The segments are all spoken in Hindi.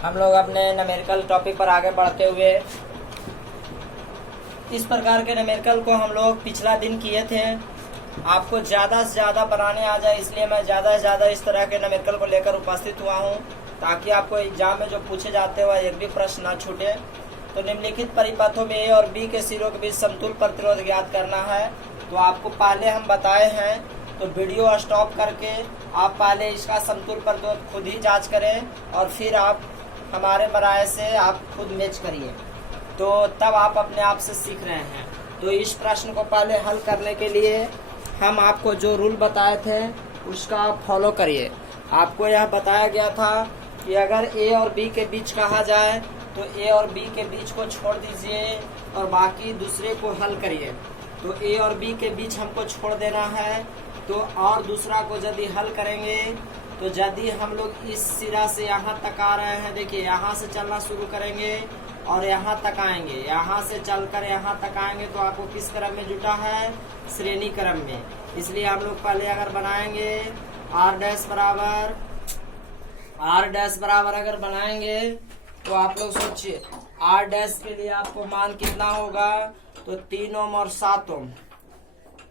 हम लोग अपने न्यूमेरिकल टॉपिक पर आगे बढ़ते हुए इस प्रकार के न्यूमेरिकल को हम लोग पिछला दिन किए थे। आपको ज़्यादा से ज़्यादा बनाने आ जाए इसलिए मैं ज़्यादा से ज़्यादा इस तरह के न्यूमेरिकल को लेकर उपस्थित हुआ हूँ, ताकि आपको एग्जाम में जो पूछे जाते हैं एक भी प्रश्न ना छूटे। तो निम्नलिखित परिपथों में ए और बी के सिरों के बीच समतुल प्रतिरोध ज्ञात करना है। तो आपको पहले हम बताए हैं, तो वीडियो स्टॉप करके आप पहले इसका समतुल प्रतिरोध खुद ही जांच करें और फिर आप हमारे बराए से आप खुद मैच करिए, तो तब आप अपने आप से सीख रहे हैं। तो इस प्रश्न को पहले हल करने के लिए हम आपको जो रूल बताए थे उसका आप फॉलो करिए। आपको यह बताया गया था कि अगर ए और बी के बीच कहा जाए तो ए और बी के बीच को छोड़ दीजिए और बाकी दूसरे को हल करिए। तो ए और बी के बीच हमको छोड़ देना है, तो और दूसरा को यदि हल करेंगे तो यदि हम लोग इस सिरा से यहाँ तक आ रहे हैं, देखिए यहाँ से चलना शुरू करेंगे और यहाँ तक आएंगे, यहाँ से चलकर यहाँ तक आएंगे, तो आपको किस क्रम में जुटा है? श्रेणी क्रम में। इसलिए हम लोग पहले अगर बनाएंगे आर डैश बराबर अगर बनाएंगे तो आप लोग सोचिए आर डैश के लिए आपको मान कितना होगा? तो 3 ओम और 7 ओम,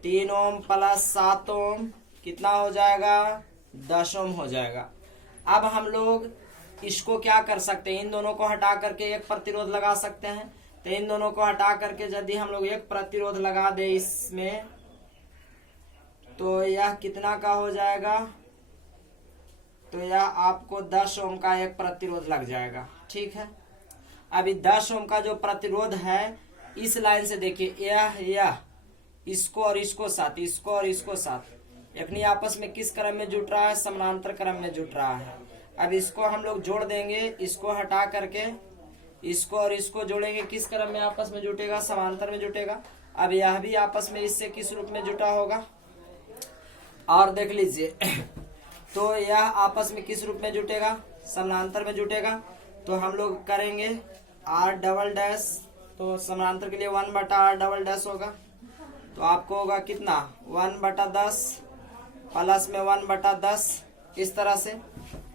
3 ओम प्लस 7 ओम कितना हो जाएगा? 10 ओम हो जाएगा। अब हम लोग इसको क्या कर सकते हैं? इन दोनों को हटा करके एक प्रतिरोध लगा सकते हैं। तो इन दोनों को हटा करके यदि हम लोग एक प्रतिरोध लगा दे इसमें, तो यह कितना का हो जाएगा? तो यह आपको 10 ओम का एक प्रतिरोध लग जाएगा। ठीक है, अभी 10 ओम का जो प्रतिरोध है इस लाइन से देखिए, यह इसको और इसको साथ, इसको और इसको साथ, यानी आपस में किस क्रम में जुट रहा है? समानांतर क्रम में जुट रहा है। अब इसको हम लोग जोड़ देंगे, इसको हटा करके इसको और इसको जोड़ेंगे, किस क्रम में आपस में जुटेगा? समांतर में जुटेगा। अब यह भी आपस में इससे किस रूप में जुटा होगा? और देख लीजिए तो यह आपस में किस रूप में जुटेगा? समानांतर में जुटेगा। तो हम लोग करेंगे आर डबल डैश, तो समानांतर के लिए 1/r डबल डैश होगा। तो आपको होगा कितना? 1/10 प्लस में 1/10, इस तरह से।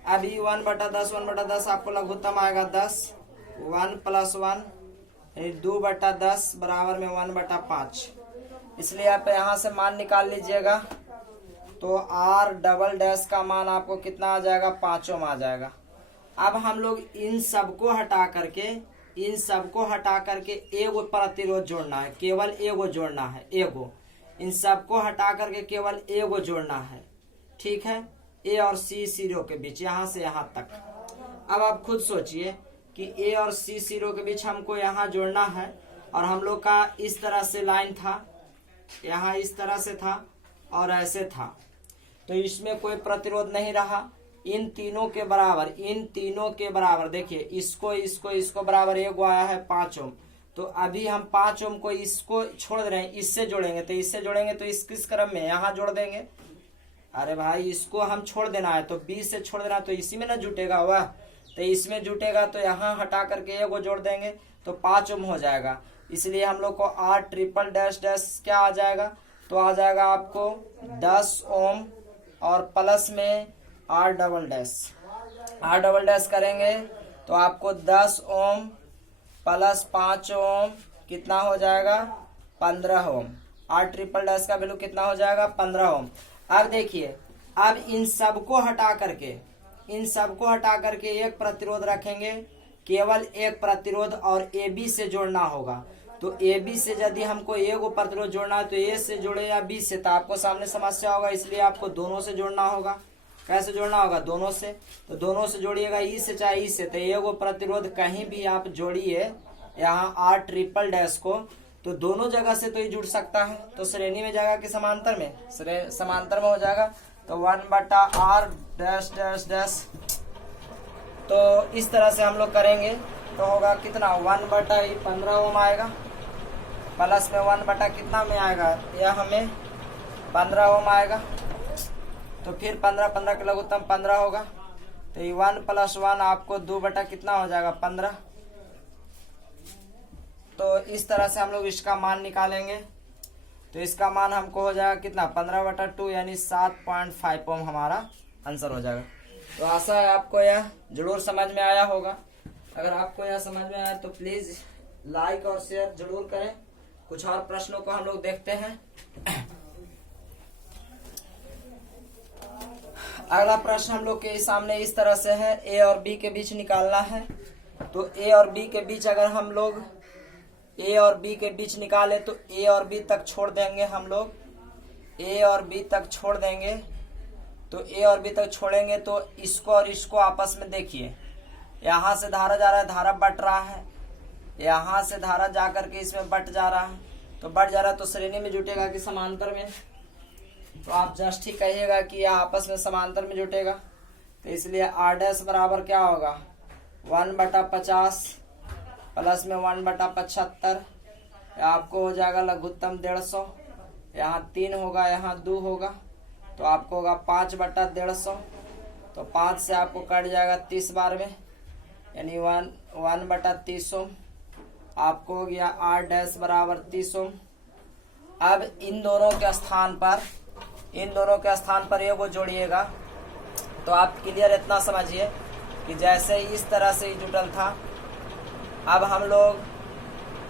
अभी 1/10 आपको लघुत्तम आएगा 10, 1 + 1 2/10 बराबर में 1/5। इसलिए आप यहाँ से मान निकाल लीजिएगा। तो आर डबल डैश का मान आपको कितना आ जाएगा? 5 ओम आ जाएगा। अब हम लोग इन सबको हटा करके एगो प्रतिरोध जोड़ना है, केवल एगो जोड़ना है, एगो। इन सबको हटा करके केवल एगो जोड़ना है। ठीक है, ए और सी सिरों के बीच, यहाँ से यहाँ तक। अब आप खुद सोचिए कि ए और सी सिरों के बीच हमको यहाँ जोड़ना है, और हम लोग का इस तरह से लाइन था, यहाँ इस तरह से था और ऐसे था, तो इसमें कोई प्रतिरोध नहीं रहा। इन तीनों के बराबर देखिए, इसको बराबर एगो आया है 5 ओम। तो अभी हम 5 ओम को इसको छोड़ रहे हैं, इससे जोड़ेंगे, तो इससे जोड़ेंगे तो इस किस क्रम में? यहाँ जोड़ देंगे। अरे भाई, इसको हम छोड़ देना है तो 20 से छोड़ देना है, तो इसी में ना जुटेगा वह, तो इसमें जुटेगा। तो यहाँ हटा करके एगो जोड़ देंगे तो 5 ओम हो जाएगा। इसलिए हम लोग को आर ट्रिपल डैश डैश क्या आ जाएगा? तो आ जाएगा आपको 10 ओम और प्लस में आर डबल डैश करेंगे तो आपको 10 ओम प्लस 5 ओम कितना हो जाएगा? 15 ओम। आर ट्रिपल डैश का वैल्यू कितना हो जाएगा? 15 ओम। अब देखिए, अब इन सबको हटा करके एक प्रतिरोध रखेंगे, केवल एक प्रतिरोध, और ए बी से जोड़ना होगा। तो ए बी से यदि हमको एगो प्रतिरोध जोड़ना है तो ए से जोड़े या बी से, तो आपको सामने समस्या होगा, इसलिए आपको दोनों से जोड़ना होगा। कैसे जोड़ना होगा? दोनों से। तो दोनों से जोड़िएगा, ई से चाहे ई से, तो एगो प्रतिरोध कहीं भी आप जोड़िए यहाँ आर ट्रिपल डैश को, तो दोनों जगह से तो ये जुड़ सकता है। तो श्रेणी में जाएगा कि समांतर में? समांतर में हो जाएगा। तो 1/r डैश डैश डैश। तो इस तरह से हम लोग करेंगे तो होगा कितना? 1/15 ओम आएगा, प्लस में 1 कितना में आएगा? यह हमें 15 ओम आएगा। तो फिर 15 के लघुत्तम 15 होगा। तो ये 1 + 1 आपको 2 कितना हो जाएगा? 15। तो इस तरह से हम लोग इसका मान निकालेंगे। तो इसका मान हमको हो जाएगा कितना? 15/2 यानी 7.5 ओम हमारा आंसर हो जाएगा। तो आशा है आपको यह जरूर समझ में आया होगा। अगर आपको यह समझ में आया तो प्लीज लाइक और शेयर जरूर करें। कुछ और प्रश्नों को हम लोग देखते हैं। अगला प्रश्न हम लोग के सामने इस तरह से है, ए और बी के बीच निकालना है। तो ए और बी के बीच अगर हम लोग ए और बी के बीच निकाले तो ए और बी तक छोड़ देंगे हम लोग, ए और बी तक छोड़ देंगे। तो ए और बी तक छोड़ेंगे तो इसको और इसको आपस में देखिए, यहाँ से धारा जा रहा है, धारा बट रहा है, यहाँ से धारा जा करके इसमें बट जा रहा है। तो बट जा रहा है तो श्रेणी में जुटेगा कि समांतर में? तो आप जस्ट ही कहिएगा कि यह आपस में समांतर में जुटेगा। तो इसलिए आर डैश बराबर क्या होगा, 1/50 प्लस में 1/75। आपको हो जाएगा लघुत्तम 150। यहाँ 3 होगा, यहाँ 2 होगा, तो आपको होगा 5/150। तो 5 से आपको कट जाएगा 30 बार में, यानी 1/30। आपको हो गया आर डैश बराबर 30। अब इन दोनों के स्थान पर ये वो जोड़िएगा। तो आप क्लियर इतना समझिए कि जैसे इस तरह से ही जुटल था, अब हम लोग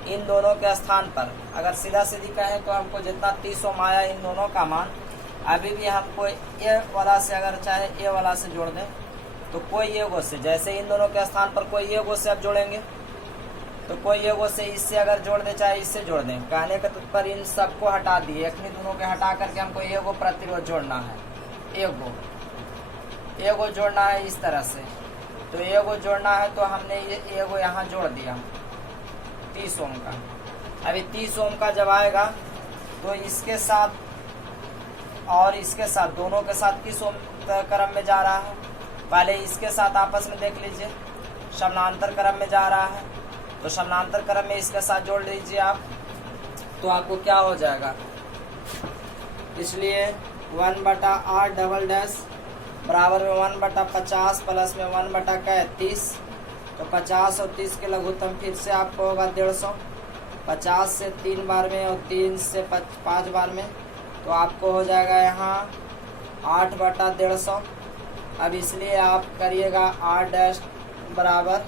इन दोनों के स्थान पर अगर सीधा सीधी कहें तो हमको जितना 30 ओम आया इन दोनों का मान, अभी भी हमको ए वाला से अगर चाहे ए वाला से जोड़ दें तो कोई एगो से, जैसे इन दोनों के स्थान पर कोई एगो से अब जोड़ेंगे तो कोई एगो से इससे अगर जोड़ दे चाहे इससे जोड़ दें। कहने के पर इन सबको हटा दिए, एक दोनों के हटा करके हमको एगो प्रतिरोध जोड़ना है, एगो जोड़ना है इस तरह से। तो एगो जोड़ना है तो हमने ये एगो यहाँ जोड़ दिया 30 ओम का। अभी 30 ओम का जब आएगा तो इसके साथ और इसके साथ दोनों के साथ किस ओम क्रम में जा रहा है, पहले इसके साथ आपस में देख लीजिए, समानांतर क्रम में जा रहा है। तो समानांतर क्रम में इसके साथ जोड़ लीजिए आप, तो आपको क्या हो जाएगा, इसलिए 1/r डबल डैश बराबर में 1/50 प्लस में 1/30। तो 50 और 30 के लघुत्तम फिर से आपको होगा 150। 50 से 3 बार में और 3 से 5 बार में, तो आपको हो जाएगा यहाँ 8/150। अब इसलिए आप करिएगा r डैश बराबर,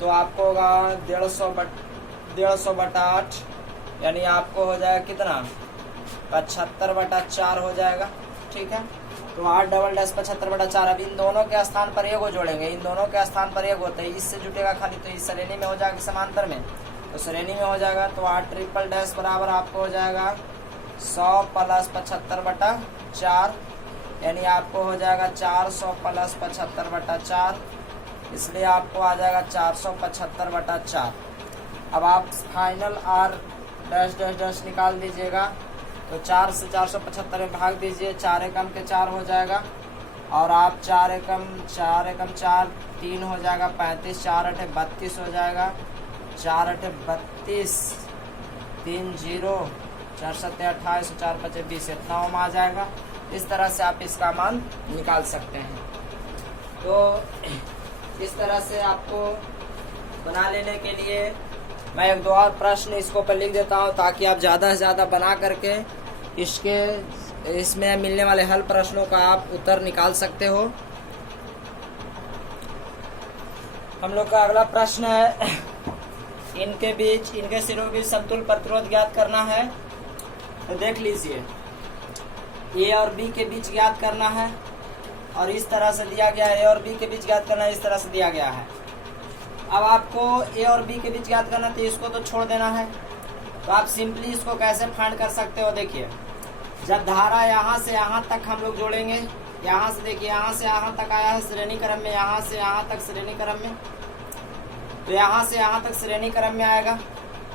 तो आपको होगा 150/8, यानी आपको हो जाएगा कितना, 75/4 हो जाएगा। ठीक है, तो 8 डबल डैश 75/4। अब इन दोनों के स्थान पर एगो जोड़ेंगे, इन दोनों के स्थान पर एगो, तो इससे जुटेगा खाली, तो इस श्रेणी में हो जाएगा समांतर में, तो श्रेणी में हो जाएगा। तो 8 ट्रिपल डैश बराबर आपको हो जाएगा 100 प्लस 75/4, यानी आपको हो जाएगा 400 प्लस 75/4, इसलिए आपको आ जाएगा 475/4। अब आप final R dash dash dash निकाल दीजिएगा, तो 4 से 475 में भाग दीजिए, 4 एकम के 4 हो जाएगा, और आप 4 एकम 4 3 हो जाएगा 35, 4 8 32 हो जाएगा, 4 8 32, 3 0, 4 7 28, 4 5 20, इतना ओम आ जाएगा। इस तरह से आप इसका मान निकाल सकते हैं। तो इस तरह से आपको बना लेने के लिए मैं एक दो और प्रश्न इसको पर लिख देता हूँ, ताकि आप ज़्यादा से ज़्यादा बना करके इसमें मिलने वाले हल प्रश्नों का आप उत्तर निकाल सकते हो। हम लोग का अगला प्रश्न है, इनके सिरों के समतुल्य प्रतिरोध ज्ञात करना है। तो देख लीजिए, ए और बी के बीच ज्ञात करना है, और इस तरह से दिया गया है, ए और बी के बीच ज्ञात करना है, इस तरह से दिया गया है। अब आपको ए और बी के बीच ज्ञात करना है, तो इसको तो छोड़ देना है। तो आप सिंपली इसको कैसे फाइंड कर सकते हो, देखिए, जब धारा यहाँ से यहाँ तक हम लोग जोड़ेंगे, यहाँ से देखिए, यहाँ से यहाँ तक आया है श्रेणी क्रम में, यहाँ से यहाँ तक श्रेणी क्रम में, तो यहाँ से यहाँ तक श्रेणी क्रम में आएगा,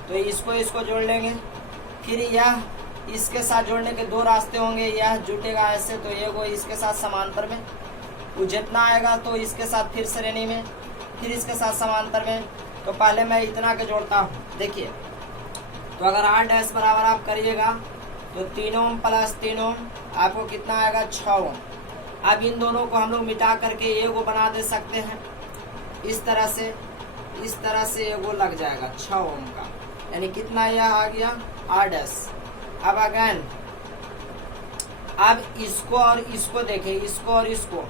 तो इसको जोड़ लेंगे। फिर यह इसके साथ जोड़ने के दो रास्ते होंगे, यह जुटेगा ऐसे, तो ये वो इसके साथ समांतर में, वो जितना आएगा तो इसके साथ फिर श्रेणी में, फिर इसके साथ समांतर में। तो पहले मैं इतना के जोड़ता हूँ, देखिए। तो अगर r डैश बराबर आप करिएगा तो 3 ओम प्लस 3 ओम आपको कितना आएगा, 6 ओम। अब इन दोनों को हम लोग मिटा करके एगो बना दे सकते हैं, इस तरह से एगो लग जाएगा 6 ओम का, यानी कितना यह आ गया, r डैश। अब अगेन, अब इसको और इसको देखें, इसको और इसको,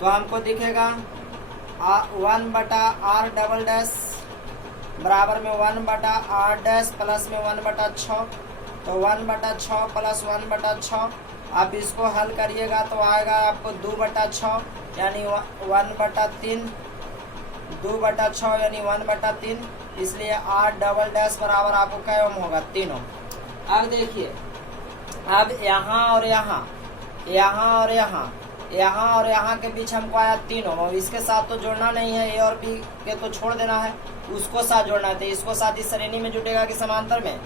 तो हमको दिखेगा 1/r डबल डैश बराबर में 1/r डैश प्लस में 1/6, तो 1/6 प्लस 1/6। आप इसको हल करिएगा तो आएगा आपको 2/6 यानी 1/3, 2/6 यानी 1/3। इसलिए r डबल डैश बराबर आपको क्या ओम होगा? 3 ओम। अब देखिए, अब यहाँ और यहाँ, यहाँ और यहाँ, यहाँ और यहाँ के बीच हमको आया 3 ओम। और इसके साथ तो जोड़ना नहीं है, ए और बी के तो छोड़ देना है, उसको साथ जोड़ना है। तो इसको साथ इस श्रेणी में जुटेगा कि समांतर में?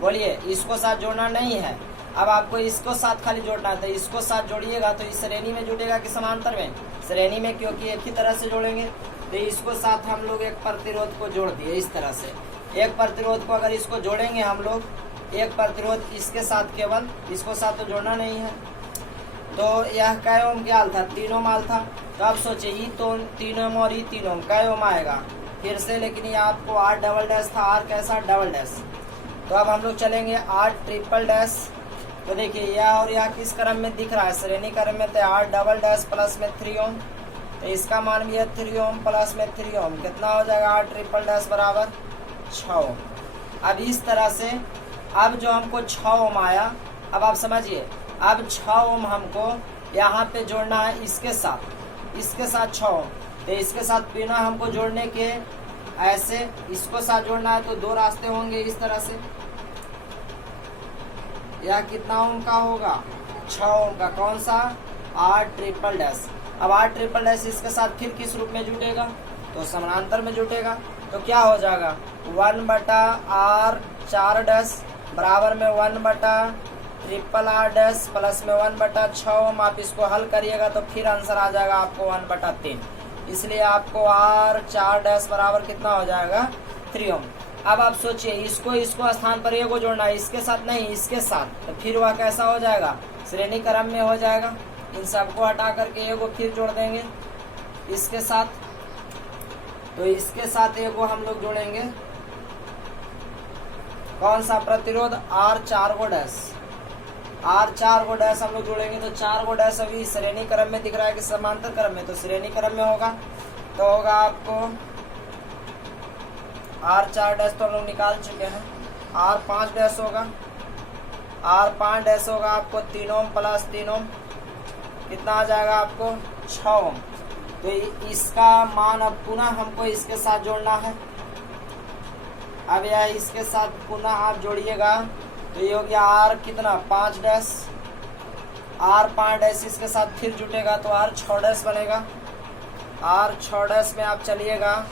बोलिए, इसको साथ जोड़ना नहीं है। अब आपको इसको साथ खाली जोड़ना है, तो इसको साथ जोड़िएगा तो इस श्रेणी में जुटेगा कि समांतर में? श्रेणी में, क्योंकि एक ही तरह से जोड़ेंगे। तो इसको साथ हम लोग एक प्रतिरोध को जोड़ दिए इस तरह से। एक प्रतिरोध को अगर इसको जोड़ेंगे हम लोग, एक प्रतिरोध इसके साथ, केवल इसको साथ तो जोड़ना नहीं है। तो यह कै ओम क्या था? 3 ओम आल था। तो अब सोचिए, ये तो 3 ओम और ये 3 ओम कै ओम आएगा फिर से, लेकिन ये आपको r डबल डैश था, r कैसा? Double dash. तो अब हम लोग चलेंगे r ट्रिपल डैश। तो देखिए, यह और यह किस क्रम में दिख रहा है? श्रेणी क्रम में। तो r डबल डैश प्लस में 3 ओम, तो इसका मान भी है 3 ओम प्लस में 3 ओम। कितना हो जाएगा? r ट्रिपल डैश बराबर 6 ओम। अब इस तरह से, अब जो हमको 6 ओम आया, अब आप समझिए, अब 6 ओम हमको यहाँ पे जोड़ना है इसके साथ, इसके साथ 6 ओम। तो इसके साथ बिना हमको जोड़ने के ऐसे इसको साथ जोड़ना है, तो 2 रास्ते होंगे इस तरह से। यह कितना ओम का होगा? 6 ओम का। कौन सा? r triple dash. अब r ट्रिपल डैश इसके साथ फिर किस रूप में जुटेगा? तो समानांतर में जुटेगा। तो क्या हो जाएगा? 1/r 4 डैश बराबर में 1/r डैश प्लस में 1/6 ओम। आप इसको हल करिएगा तो फिर आंसर आ जाएगा आपको 1/3। इसलिए आपको r 4 डैश बराबर कितना हो जाएगा? 3 ओम। अब आप सोचिए, इसको स्थान पर एगो जोड़ना है, इसके साथ नहीं, इसके साथ। तो फिर वह कैसा हो जाएगा? श्रेणी क्रम में हो जाएगा। इन सबको हटा करके एगो फिर जोड़ देंगे इसके साथ। तो इसके साथ एगो हम लोग जोड़ेंगे, कौन सा? प्रतिरोध r 4 गो डैश, r 4 गो डैश हम लोग जोड़ेंगे। तो 4 गो डैश अभी श्रेणी क्रम में दिख रहा है कि समांतर क्रम में? तो श्रेणी क्रम में होगा। तो होगा आपको r 4 डैश तो हम लोग निकाल चुके हैं, r 5 डैश होगा, r 5 डैश होगा आपको 3 ओम प्लस 3 ओम। कितना आ जाएगा आपको? 6 ओम। तो इसका मान अब पुनः हमको इसके साथ जोड़ना है। अब यह इसके साथ पुनः आप जोड़िएगा तो ये हो गया r कितना? 5 डैश, r 5 डैश इसके साथ फिर जुटेगा तो r 6 डैश बनेगा। r 6 डैश में आप चलिएगा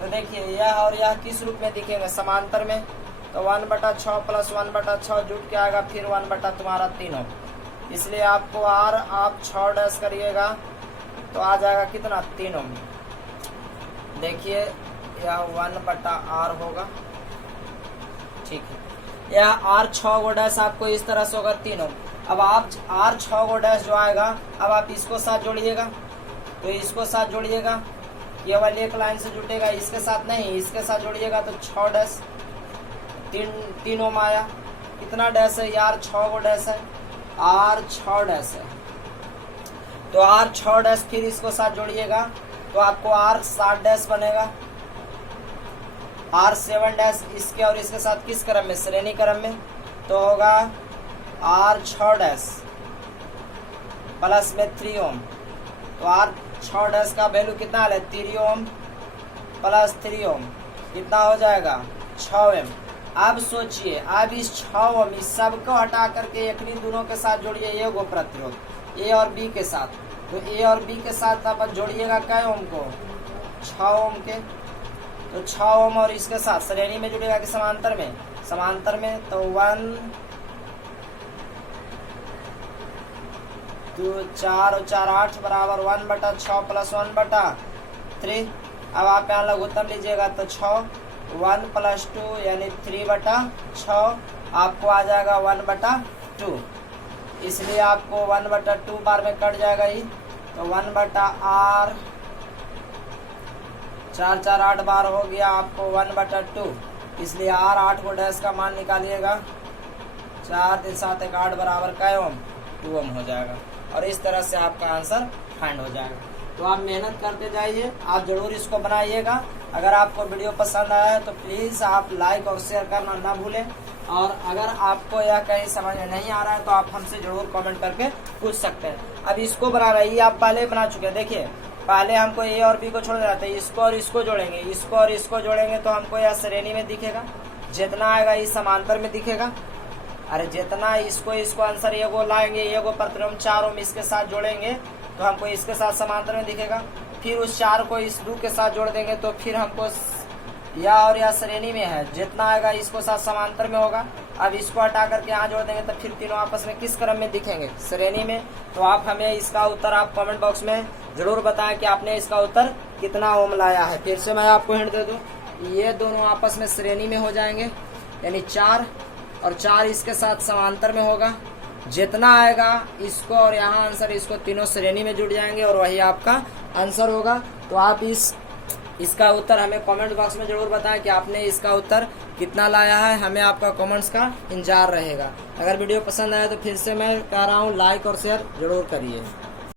तो देखिए, यह और यह किस रूप में दिखेंगे? समांतर में। तो 1/6 प्लस 1/6 जुट के आएगा, फिर 1/3 ओम। इसलिए आपको r आप 6 डैश करिएगा तो आ जाएगा कितना? 3 ओम। देखिए, यह 1/r होगा, ठीक है। यह r 6 गो डैश आपको इस तरह से होगा 3 ओम। अब आप r 6 गो डैश जो आएगा, अब आप इसको साथ जोड़िएगा। तो इसको साथ जोड़िएगा, केवल एक लाइन से जुटेगा, इसके साथ नहीं, इसके साथ जोड़िएगा तो 6 डैश 3 ओम आया। कितना डैश है यार? 6 गो डैश है, r 6 डैश है। तो r 6 डैश फिर इसको साथ जोड़िएगा तो आपको r 7 डैश बनेगा। r 7 डैश इसके और इसके साथ किस क्रम में? श्रेणी क्रम में। तो होगा r 6 डैश प्लस में 3 ओम। तो r 6 डैश का वैल्यू कितना है? 3 ओम प्लस 3 ओम। कितना हो जाएगा? 6 ओम। अब सोचिए, अब इस 6 ओम इस सब को हटा करके एक दोनों के साथ जोड़िए एगो प्रतिरोध ए और बी के साथ। तो ए और बी के साथ आप जोड़िएगा कै ओम को? 6 ओम के। तो 6 ओम और इसके साथ श्रेणी में जुड़ेगा कि समांतर में? समांतर में। तो 1 2 4 और 4 8 बराबर 1/6 प्लस 1/3। अब आप यहाँ लघुत्तम लीजिएगा तो 6 1 प्लस 2 यानी 3/6 आपको आ जाएगा 1/2। इसलिए आपको 1/2 बार में कट जाएगा ही। तो 1/r 4 4 8 बार हो गया आपको 1/2। इसलिए r 8 को डैश का मान निकालिएगा। 4 3 7 1 8 बराबर कै ओम? 2 ओम हो जाएगा। और इस तरह से आपका आंसर फाइंड हो जाएगा। तो आप मेहनत करते जाइए, आप जरूर इसको बनाइएगा। अगर आपको वीडियो पसंद आया है तो प्लीज़ आप लाइक और शेयर करना ना भूलें। और अगर आपको यह कहीं समझ में नहीं आ रहा है तो आप हमसे जरूर कमेंट करके पूछ सकते हैं। अब इसको बना रहे, ये आप पहले बना चुके हैं। देखिए पहले हमको ए और बी को छोड़ देना था, इसको और इसको जोड़ेंगे, इसको और इसको जोड़ेंगे तो हमको यह श्रेणी में दिखेगा। जितना आएगा इस समांतर में दिखेगा। अरे जितना इसको आंसर ये को लाएंगे, ये को प्रतिलोम 4 ओम इसके साथ जोड़ेंगे तो हमको इसके साथ समांतर में दिखेगा। फिर उस 4 को इस 2 के साथ जोड़ देंगे तो फिर हमको या और या श्रेणी में है, जितना आएगा इसको साथ समांतर में होगा। अब इसको हटा करके यहाँ जोड़ देंगे तो फिर तीनों आपस में किस क्रम में दिखेंगे? श्रेणी में। तो आप हमें इसका उत्तर आप कमेंट बॉक्स में जरूर बताएं कि आपने इसका उत्तर कितना ओम लाया है। फिर से मैं आपको हिंट दे दूं, ये दोनों आपस में श्रेणी में हो जाएंगे, यानी 4 और 4 इसके साथ समांतर में होगा। जितना आएगा इसको और यहाँ आंसर, इसको तीनों श्रेणी में जुड़ जाएंगे और वही आपका आंसर होगा। तो आप इसका उत्तर हमें कमेंट बॉक्स में जरूर बताएं कि आपने इसका उत्तर कितना लाया है। हमें आपका कमेंट्स का इंतजार रहेगा। अगर वीडियो पसंद आया तो फिर से मैं कह रहा हूँ लाइक और शेयर जरूर करिए।